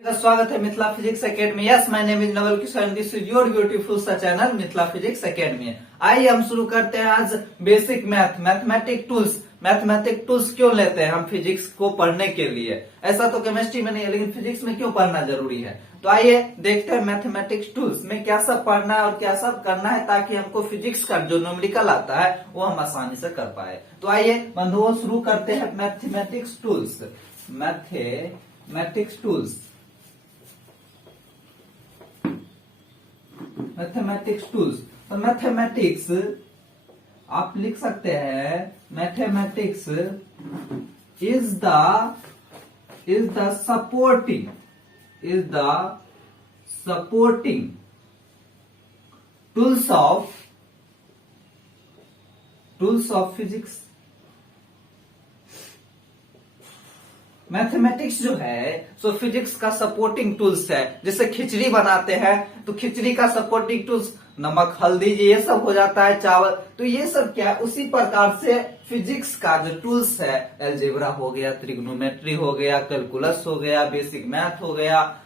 का स्वागत है Mithila physics academy. Yes, my name is Naval Kishore, this is your beautiful सा चैनल मिथिला फिजिक्स एकेडमी। आइए हम शुरू करते हैं आज basic mathematic tools. Mathematic tools क्यों लेते हैं हम फिजिक्स को पढ़ने के लिए? ऐसा तो केमिस्ट्री में नहीं है, लेकिन फिजिक्स में क्यों पढ़ना जरूरी है? तो आइए देखते हैं मैथमेटिक्स टूल्स में क्या सब पढ़ना है और क्या सब करना है, ताकि हमको फिजिक्स का जो न्यूमेरिकल आता है वो हम आसानी से कर पाए। तो आइए बंधुओं शुरू करते हैं मैथमेटिक्स टूल्स। मैथमेटिक्स टूल्स तो मैथमेटिक्स आप लिख सकते हैं, mathematics is the supporting tools of physics. Mathematics जो है सो फिजिक्स का सपोर्टिंग टूल्स है। जैसे खिचड़ी बनाते हैं तो खिचड़ी का सपोर्टिंग टूल्स नमक, हल्दी, ये सब हो जाता है, चावल। तो ये सब क्या है, उसी प्रकार से फिजिक्स का जो टूल्स है, अलजेब्रा हो गया, ट्रिग्नोमेट्री हो गया, कैलकुलस हो गया, बेसिक मैथ हो गया।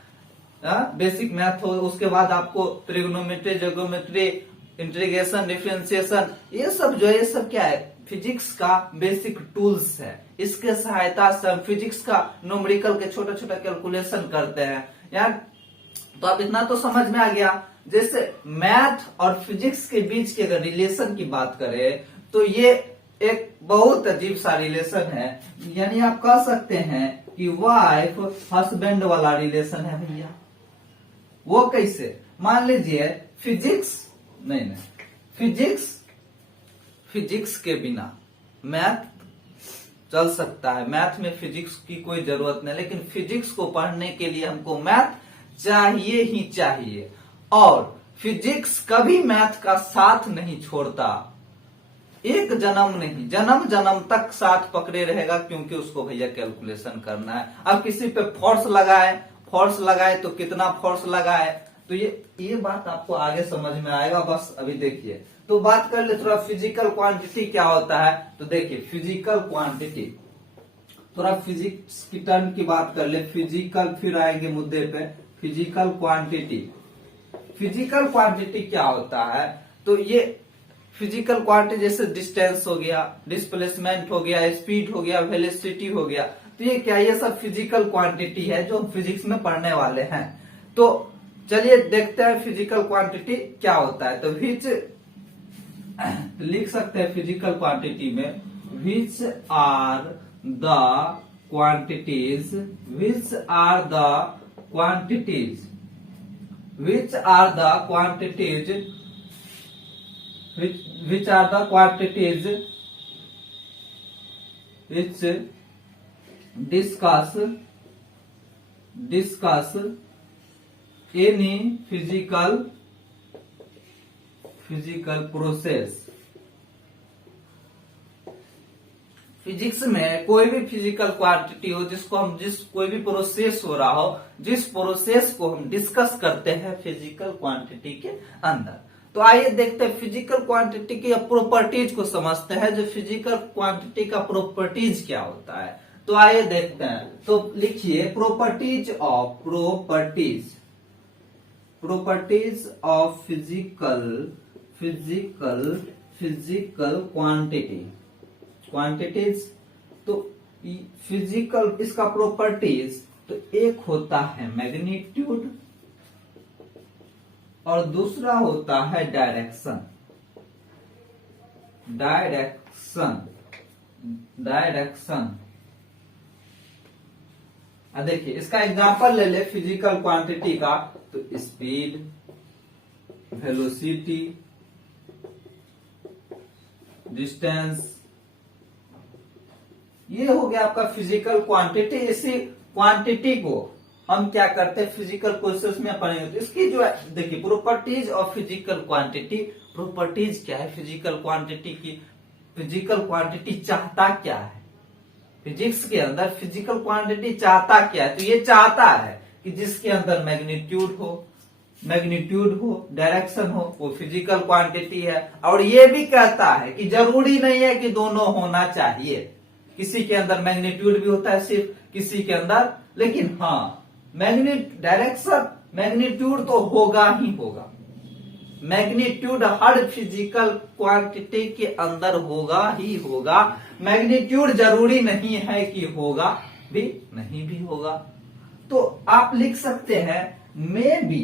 बेसिक मैथ हो, उसके बाद आपको ट्रिग्नोमेट्री, जियोमेट्री, इंटीग्रेशन, डिफरेंशिएशन, ये सब जो है, ये सब क्या है, फिजिक्स का बेसिक टूल्स है। इसके सहायता से हम फिजिक्स का न्यूमेरिकल के छोटे छोटे कैलकुलेशन करते हैं यार। तो अब इतना तो समझ में आ गया। जैसे मैथ और फिजिक्स के बीच के अगर रिलेशन की बात करें तो ये एक बहुत अजीब सा रिलेशन है। यानी आप कह सकते हैं कि वाइफ हस्बैंड वाला रिलेशन है भैया। वो कैसे? मान लीजिए फिजिक्स के बिना मैथ चल सकता है। मैथ में फिजिक्स की कोई जरूरत नहीं, लेकिन फिजिक्स को पढ़ने के लिए हमको मैथ चाहिए ही चाहिए। और फिजिक्स कभी मैथ का साथ नहीं छोड़ता, एक जन्म नहीं, जन्म जन्म तक साथ पकड़े रहेगा, क्योंकि उसको भैया कैलकुलेशन करना है। अब किसी पे फोर्स लगाए तो कितना फोर्स लगाए, तो ये बात आपको आगे समझ में आएगा। बस अभी देखिए, तो बात कर ले थोड़ा फिजिकल क्वांटिटी क्या होता है। तो देखिए फिजिकल क्वांटिटी, थोड़ा फिजिक्स की टर्म की बात कर ले। फिजिकल, फिर आएंगे मुद्दे पे फिजिकल क्वांटिटी क्या होता है? तो ये फिजिकल क्वांटिटी जैसे डिस्टेंस हो गया, डिस्प्लेसमेंट हो गया, स्पीड हो गया, वेलोसिटी हो गया, तो ये क्या, ये सब फिजिकल क्वांटिटी है जो हम फिजिक्स में पढ़ने वाले हैं। तो चलिए देखते हैं फिजिकल क्वांटिटी क्या होता है। तो विच लिख सकते हैं फिजिकल क्वांटिटी में, which are the quantities which discuss any physical process। Physics में कोई भी फिजिकल क्वांटिटी हो, कोई भी प्रोसेस हो रहा हो, जिस प्रोसेस को हम डिस्कस करते हैं फिजिकल क्वांटिटी के अंदर। तो आइए देखते हैं फिजिकल क्वांटिटी की प्रॉपर्टीज को समझते हैं। जो फिजिकल क्वांटिटी का प्रॉपर्टीज क्या होता है, तो आइए देखते हैं। तो लिखिए प्रॉपर्टीज ऑफ फिजिकल क्वांटिटीज। तो फिजिकल इसका प्रॉपर्टीज, तो एक होता है मैग्नीट्यूड और दूसरा होता है डायरेक्शन। देखिए इसका एग्जांपल ले ले फिजिकल क्वांटिटी का। तो स्पीड, वेलोसिटी, डिस्टेंस, ये हो गया आपका फिजिकल क्वांटिटी। इसी क्वांटिटी को हम क्या करते हैं फिजिकल प्रोसेस में पढ़ेंगे। तो इसकी जो है देखिए properties of physical quantity. Properties क्या है फिजिकल क्वांटिटी की? फिजिकल क्वांटिटी चाहता क्या है फिजिक्स के अंदर? फिजिकल क्वांटिटी चाहता क्या है? तो ये चाहता है कि जिसके अंदर मैग्नीट्यूड हो, डायरेक्शन हो, वो फिजिकल क्वांटिटी है। और ये भी कहता है कि जरूरी नहीं है कि दोनों होना चाहिए। किसी के अंदर मैग्नीट्यूड भी होता है सिर्फ, किसी के अंदर, लेकिन हाँ डायरेक्शन मैग्नीट्यूड तो होगा ही होगा, मैग्नीट्यूड हर फिजिकल क्वांटिटी के अंदर होगा ही होगा। मैग्नीट्यूड जरूरी नहीं है कि होगा भी नहीं भी होगा। तो आप लिख सकते हैं मे बी,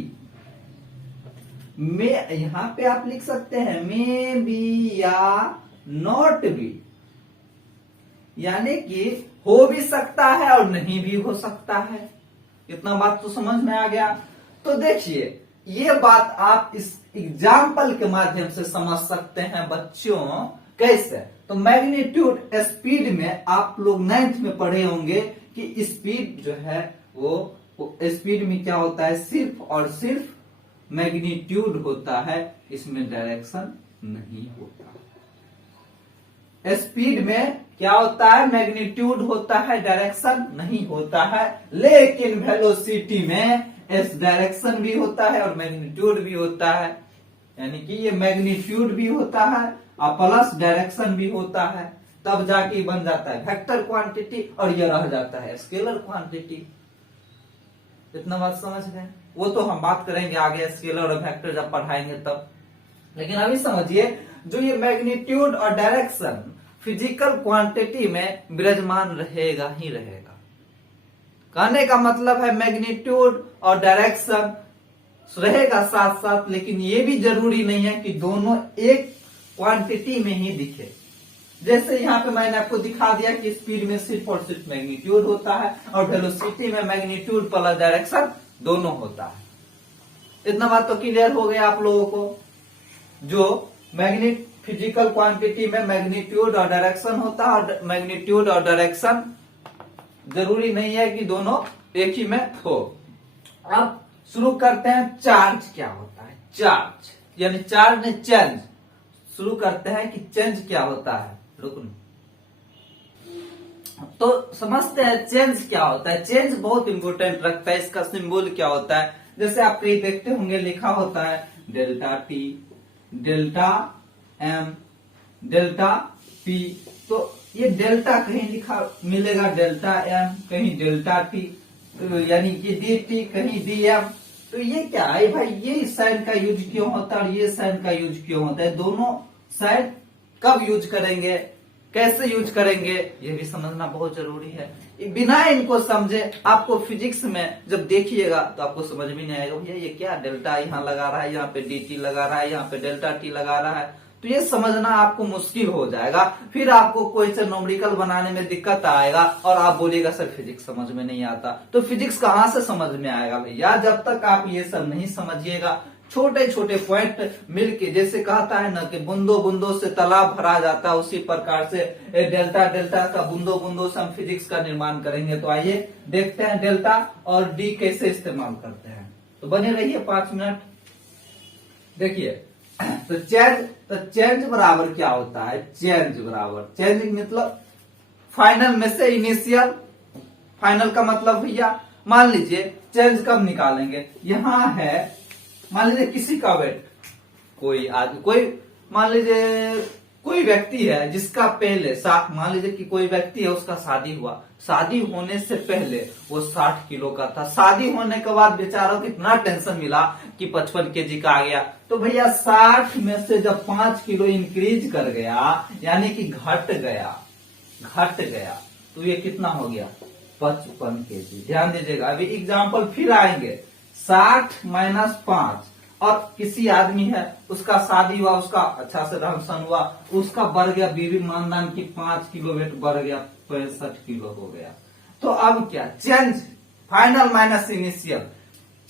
यहां पे आप लिख सकते हैं मे बी या नॉट बी, यानी कि हो भी सकता है और नहीं भी हो सकता है। इतना बात तो समझ में आ गया। तो देखिए ये बात आप इस एग्जाम्पल के माध्यम से समझ सकते हैं बच्चों। कैसे? तो मैग्नीट्यूड स्पीड में आप लोग 9th में पढ़े होंगे कि स्पीड जो है वो स्पीड में क्या होता है, सिर्फ और सिर्फ मैग्नीट्यूड होता है, इसमें डायरेक्शन नहीं होता। स्पीड में क्या होता है, मैग्नीट्यूड होता है, डायरेक्शन नहीं होता है। लेकिन वेलोसिटी में एस डायरेक्शन भी होता है और मैग्नीट्यूड भी होता है, यानी कि ये मैग्नीट्यूड भी होता है और प्लस डायरेक्शन भी होता है, तब जाके बन जाता है वेक्टर क्वांटिटी और ये रह जाता है स्केलर क्वांटिटी। इतना बात समझ गए? वो तो हम बात करेंगे आगे स्केलर और वेक्टर जब पढ़ाएंगे तब। लेकिन अभी समझिए जो ये मैग्नीट्यूड और डायरेक्शन फिजिकल क्वांटिटी में विराजमान रहेगा ही रहेगा। कहने का मतलब है मैग्नीट्यूड और डायरेक्शन रहेगा साथ साथ, लेकिन ये भी जरूरी नहीं है कि दोनों एक क्वांटिटी में ही दिखे। जैसे यहाँ पे मैंने आपको दिखा दिया कि स्पीड में सिर्फ और सिर्फ मैग्नीट्यूड होता है और वेलोसिटी में मैग्नीट्यूड प्लस डायरेक्शन दोनों होता है। इतना बात तो क्लियर हो गया आप लोगों को। जो फिजिकल क्वांटिटी में मैग्नीट्यूड और डायरेक्शन होता है और मैग्नीट्यूड और डायरेक्शन जरूरी नहीं है कि दोनों एक ही में हो। अब शुरू करते हैं चार्ज क्या होता है। चार्ज यानी चार्ज में चेंज। शुरू करते हैं कि चेंज क्या होता है। रुकन तो समझते हैं चेंज क्या होता है। चेंज बहुत इंपोर्टेंट रखता है। इसका सिंबल क्या होता है, जैसे आप कहीं देखते होंगे लिखा होता है delta T, delta M, delta P. तो ये डेल्टा कहीं लिखा मिलेगा डेल्टा एम, कहीं डेल्टा टी, यानी कि डी टी, कहीं डी एम। तो ये क्या है भाई, ये साइन का यूज क्यों होता है और ये साइन का यूज क्यों होता है, दोनों साइन कब यूज करेंगे, कैसे यूज करेंगे, ये भी समझना बहुत जरूरी है। बिना इनको समझे आपको फिजिक्स में जब देखिएगा तो आपको समझ में नहीं आएगा भैया ये क्या डेल्टा यहाँ लगा रहा है, यहाँ पे डी टी लगा रहा है, यहाँ पे डेल्टा टी लगा रहा है। तो ये समझना आपको मुश्किल हो जाएगा। फिर आपको कोई से न्यूमेरिकल बनाने में दिक्कत आएगा और आप बोलिएगा सर फिजिक्स समझ में नहीं आता। तो फिजिक्स कहाँ से समझ में आएगा भैया, जब तक आप ये सब नहीं समझिएगा। छोटे छोटे पॉइंट मिलके, जैसे कहता है ना कि बूंदों बूंदों से तालाब भरा जाता है, उसी प्रकार से डेल्टा डेल्टा का बूंदों बूंदों से हम फिजिक्स का निर्माण करेंगे। तो आइए देखते हैं डेल्टा और डी कैसे इस्तेमाल करते हैं। तो बने रहिए 5 मिनट। देखिए तो चेंज बराबर क्या होता है, चेंज बराबर, चेंज मतलब फाइनल में से इनिशियल। फाइनल का मतलब भैया मान लीजिए चेंज कब निकालेंगे, यहां है मान लीजिए किसी का वेट, कोई आदमी, कोई मान लीजिए कोई व्यक्ति है जिसका पहले मान लीजिए कि कोई व्यक्ति है उसका शादी हुआ, शादी होने से पहले वो 60 किलो का था। शादी होने के बाद बेचारा को इतना टेंशन मिला कि 55 केजी का आ गया। तो भैया 60 में से जब 5 किलो इंक्रीज कर गया, यानी कि घट गया, तो ये कितना हो गया 55 केजी। ध्यान दीजिएगा, अभी एग्जाम्पल फिर आएंगे। 60 माइनस 5, और किसी आदमी है उसका शादी हुआ, उसका अच्छा से रहन सहन हुआ, उसका बढ़ गया बीवी मानदान की 5 किलो वेट बढ़ गया, 65 किलो हो गया। तो अब क्या, change final minus initial,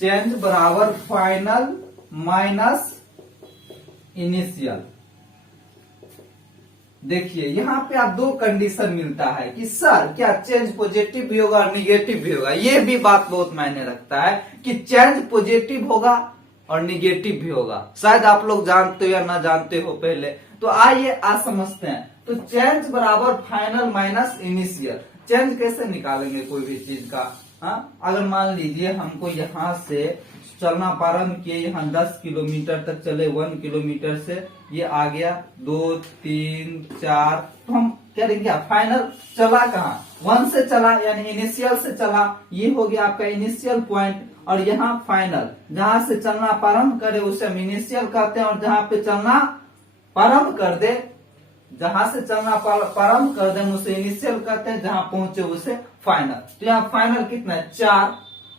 change बराबर फाइनल माइनस इनिशियल। देखिए यहाँ पे आप 2 कंडीशन मिलता है कि सर क्या चेंज पॉजिटिव भी होगा और निगेटिव भी होगा। ये भी बात बहुत मायने रखता है कि चेंज पॉजिटिव होगा और निगेटिव भी होगा। शायद आप लोग जानते हो या ना जानते हो पहले। तो आइए आज समझते हैं। तो चेंज बराबर फाइनल माइनस इनिशियल। चेंज कैसे निकालेंगे कोई भी चीज का, हाँ, अगर मान लीजिए हमको यहाँ से चलना प्रारंभ किए, यहाँ 10 किलोमीटर तक चले, 1 किलोमीटर से ये आ गया 2, 3, 4, तो हम करेंगे फाइनल चला कहाँ, 1 से चला यानी इनिशियल से चला, ये हो गया आपका इनिशियल पॉइंट। और यहाँ फाइनल, जहां से चलना प्रारंभ करे उसे हम इनिशियल कहते हैं, और जहां पे चलना प्रारंभ कर दे, जहां से चलना प्रारंभ कर दे उसे इनिशियल कहते हैं, जहां पहुंचे उसे फाइनल। तो यहाँ फाइनल कितना है 4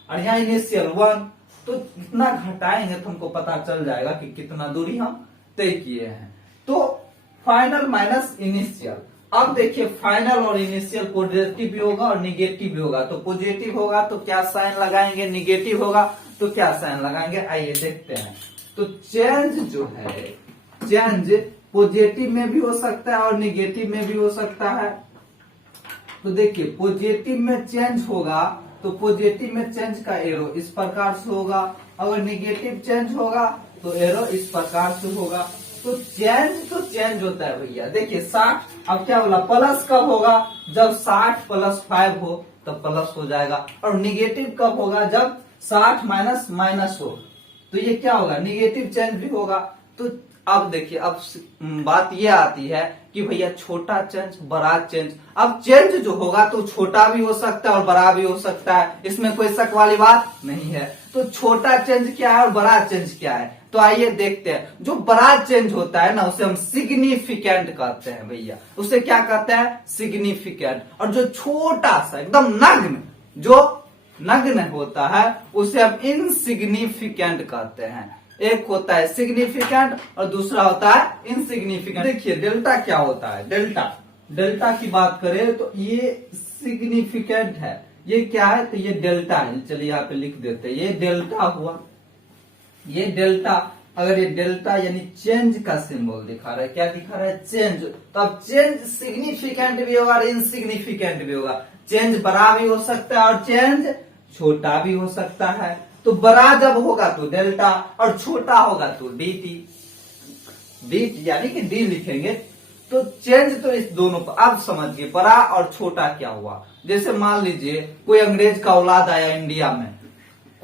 और यहाँ इनिशियल 1, तो इतना घटाएंगे तो हमको पता चल जाएगा कि कितना दूरी हम तय किए हैं। तो फाइनल माइनस इनिशियल। अब देखिए फाइनल और इनिशियल पॉजिटिव भी होगा और निगेटिव भी होगा। तो पॉजिटिव होगा तो क्या साइन लगाएंगे, निगेटिव होगा तो क्या साइन लगाएंगे, आइए देखते हैं। तो चेंज जो है, चेंज पॉजिटिव में भी हो सकता है और निगेटिव में भी हो सकता है। तो देखिए पॉजिटिव में चेंज होगा तो पॉजिटिव में चेंज का एरो इस प्रकार से होगा, अगर निगेटिव चेंज होगा तो एरो इस प्रकार से होगा। तो चेंज होता है भैया। देखिए 60, अब क्या बोला प्लस कब होगा, जब 60 + 5 हो तब प्लस हो जाएगा, और निगेटिव कब होगा, जब 60 - माइनस हो, तो ये क्या होगा, निगेटिव चेंज भी होगा। तो अब देखिए, अब बात ये आती है कि भैया छोटा चेंज बड़ा चेंज। अब चेंज जो होगा तो छोटा भी हो सकता है और बड़ा भी हो सकता है, इसमें कोई शक वाली बात नहीं है। तो छोटा चेंज क्या है और बड़ा चेंज क्या है, तो आइए देखते हैं। जो बड़ा चेंज होता है ना उसे हम सिग्निफिकेंट कहते हैं भैया, उसे क्या कहते हैं, सिग्निफिकेंट। और जो छोटा सा एकदम नग्न, जो नग्न होता है उसे हम इनसिग्निफिकेंट कहते हैं। एक होता है सिग्निफिकेंट और दूसरा होता है इनसिग्निफिकेंट। देखिए डेल्टा क्या होता है, डेल्टा की बात करें तो ये सिग्निफिकेंट है, ये क्या है, तो ये डेल्टा है। चलिए यहाँ पे लिख देते हैं, ये डेल्टा हुआ, ये डेल्टा। अगर ये डेल्टा यानी चेंज का सिंबल दिखा रहा है, क्या दिखा रहा है, चेंज। तो अब चेंज सिग्निफिकेंट भी होगा और इनसिग्निफिकेंट भी होगा। चेंज बड़ा भी हो सकता है और चेंज छोटा भी हो सकता है। तो बड़ा जब होगा तो डेल्टा और छोटा होगा तो dt यानी कि डी लिखेंगे। तो चेंज तो इस दोनों पर। अब समझिए बड़ा और छोटा क्या हुआ। जैसे मान लीजिए कोई अंग्रेज का औलाद आया इंडिया में,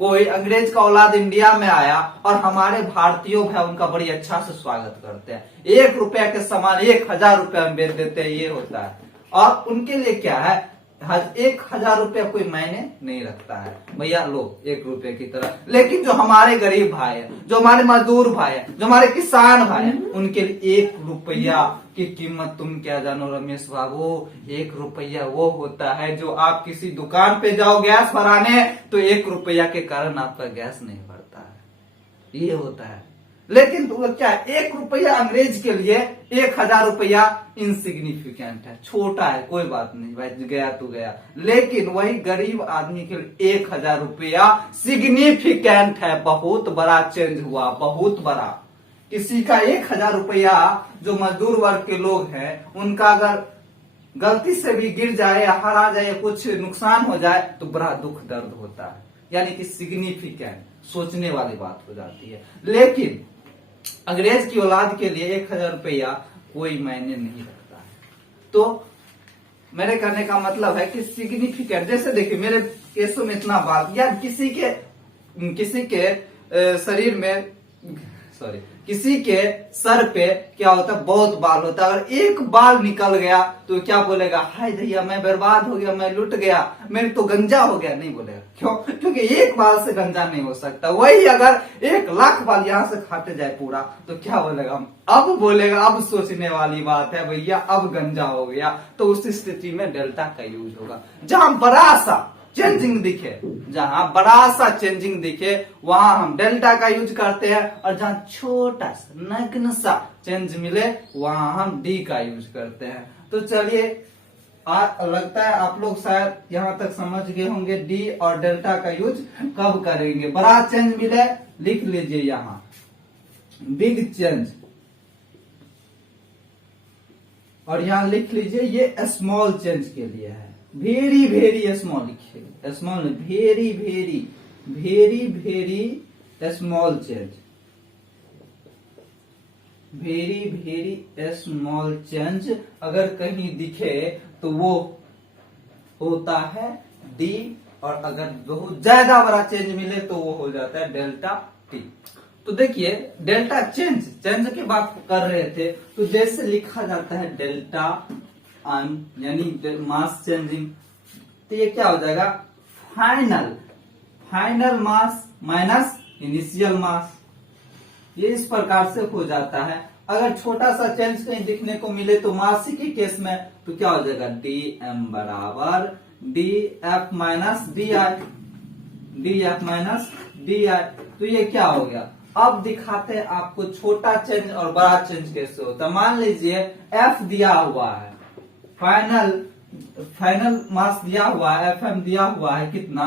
कोई अंग्रेज का औलाद इंडिया में आया और हमारे भारतीयों है उनका बड़ी अच्छा से स्वागत करते हैं। 1 रुपया के समान 1000 रुपया हम बेच देते हैं, ये होता है। और उनके लिए क्या है, 1000 रुपया कोई मायने नहीं रखता है भैया, लो 1 रुपये की तरह। लेकिन जो हमारे गरीब भाई है, जो हमारे मजदूर भाई है, जो हमारे किसान भाई है, उनके लिए 1 रुपया की कीमत तुम क्या जानो रमेश बाबू, 1 रुपया वो होता है जो आप किसी दुकान पे जाओ गैस भराने तो 1 रुपया के कारण आपका गैस नहीं भरता है, ये होता है। लेकिन तो क्या है, 1 रुपया अंग्रेज के लिए 1000 रुपया इनसिग्निफिकेंट है, छोटा है, कोई बात नहीं भाई, गया तो गया। लेकिन वही गरीब आदमी के लिए 1000 रुपया सिग्निफिकेंट है, बहुत बड़ा चेंज हुआ, बहुत बड़ा। किसी का 1000 रुपया, जो मजदूर वर्ग के लोग हैं, उनका अगर गलती से भी गिर जाए या हरा जाए, कुछ नुकसान हो जाए तो बड़ा दुख दर्द होता है, यानी कि सिग्निफिकेंट, सोचने वाली बात हो जाती है। लेकिन अंग्रेज की औलाद के लिए 1000 रुपया कोई मायने नहीं रखता है। तो मेरे कहने का मतलब है कि सिग्निफिकेंट, जैसे देखिए मेरे केसों में इतना बाल, या किसी के शरीर में, सॉरी, किसी के सर पे क्या होता है, बहुत बाल होता है। अगर एक बाल निकल गया तो क्या बोलेगा, हाय भैया मैं बर्बाद हो गया, मैं लुट गया, मैं तो गंजा हो गया, नहीं बोलेगा। क्यों? क्योंकि एक बाल से गंजा नहीं हो सकता। वही अगर 1 लाख बाल यहाँ से काटे जाए पूरा तो क्या बोलेगा, अब बोलेगा, अब सोचने वाली बात है भैया, अब गंजा हो गया। तो उस स्थिति में डेल्टा का यूज होगा। जहां बड़ा सा चेंजिंग दिखे, जहां बड़ा सा चेंजिंग दिखे वहां हम डेल्टा का यूज करते हैं, और जहां छोटा सा नग्न सा चेंज मिले वहां हम डी का यूज करते हैं। तो चलिए, लगता है आप लोग शायद यहां तक समझ गए होंगे डी और डेल्टा का यूज कब करेंगे। बड़ा चेंज मिले लिख लीजिए यहां बिग चेंज, और यहां लिख लीजिए ये स्मॉल चेंज के लिए है, वेरी वेरी स्मॉल लिखिए, small very very very very small change, very very small change अगर कहीं दिखे तो वो होता है डी, और अगर बहुत ज्यादा बड़ा चेंज मिले तो वो हो जाता है डेल्टा टी। तो देखिए डेल्टा चेंज की बात कर रहे थे, तो जैसे लिखा जाता है डेल्टा एम यानी मास चेंजिंग, तो ये क्या हो जाएगा फाइनल मास माइनस इनिशियल मास। ये इस प्रकार से हो जाता है। अगर छोटा सा चेंज कहीं दिखने को मिले तो मास के केस में तो क्या हो जाएगा डी एम बराबर D F minus D I, D F minus D I. तो ये क्या हो गया। अब दिखाते हैं आपको छोटा चेंज और बड़ा चेंज कैसे होता है। मान लीजिए एफ दिया हुआ है, फाइनल मास दिया हुआ है, एफ एम दिया हुआ है कितना,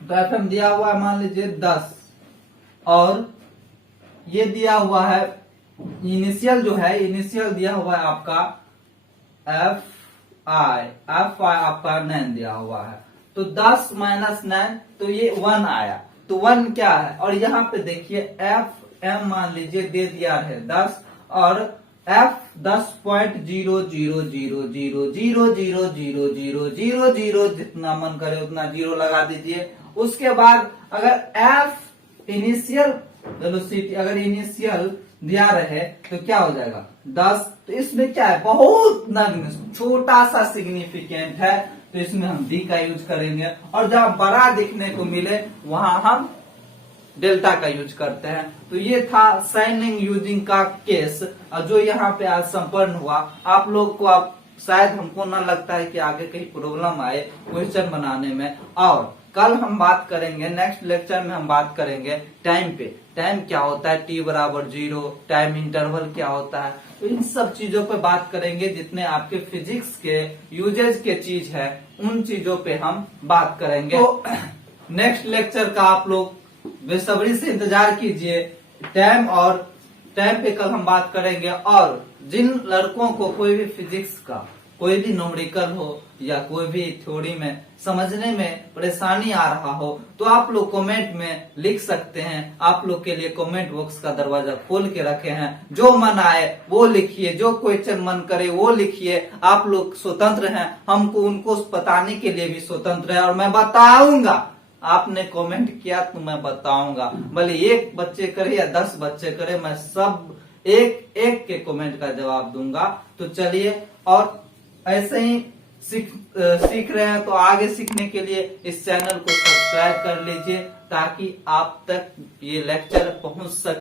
तो एफ एम दिया हुआ है मान लीजिए 10, और ये दिया हुआ है इनिशियल जो है, इनिशियल दिया हुआ है आपका एफ आई आपका 9 दिया हुआ है। तो 10 माइनस 9 तो ये 1 आया। तो 1 क्या है, और यहाँ पे देखिए एफ एम मान लीजिए दे दिया है 10 और एफ 10.0000000000 जितना मन करे उतना जीरो लगा दीजिए। उसके बाद अगर एफ इनिशियल वेलोसिटी अगर इनिशियल दिया रहे तो क्या हो जाएगा 10। तो इसमें क्या है बहुत नगण्य छोटा सा सिग्निफिकेंट है, तो इसमें हम डी का यूज करेंगे, और जहां बड़ा दिखने को मिले वहां हम डेल्टा का यूज करते हैं। तो ये था साइनिंग यूजिंग का केस, और जो यहाँ पे आज संपन्न हुआ। आप लोग को आप शायद हमको ना लगता है कि आगे कहीं प्रॉब्लम आए क्वेश्चन बनाने में। और कल हम बात करेंगे, नेक्स्ट लेक्चर में हम बात करेंगे टाइम पे, टाइम क्या होता है, टी बराबर 0, टाइम इंटरवल क्या होता है। तो इन सब चीजों पे बात करेंगे, जितने आपके फिजिक्स के यूजेज के चीज है उन चीजों पे हम बात करेंगे। तो नेक्स्ट लेक्चर का आप लोग बेसब्री से इंतजार कीजिए। टाइम पे कल हम बात करेंगे। और जिन लड़कों को कोई भी फिजिक्स का कोई भी न्यूमेरिकल हो या कोई भी थ्योरी में समझने में परेशानी आ रहा हो तो आप लोग कमेंट में लिख सकते हैं। आप लोग के लिए कमेंट बॉक्स का दरवाजा खोल के रखे हैं, जो मन आए वो लिखिए, जो क्वेश्चन मन करे वो लिखिए। आप लोग स्वतंत्र हैं, हमको उनको बताने के लिए भी स्वतंत्र है, और मैं बताऊंगा। आपने कमेंट किया तो मैं बताऊंगा, भले 1 बच्चे करे या 10 बच्चे करे, मैं सब एक एक के कमेंट का जवाब दूंगा। तो चलिए, और ऐसे ही सीख रहे हैं तो आगे सीखने के लिए इस चैनल को सब्सक्राइब कर लीजिए, ताकि आप तक ये लेक्चर पहुंच सके।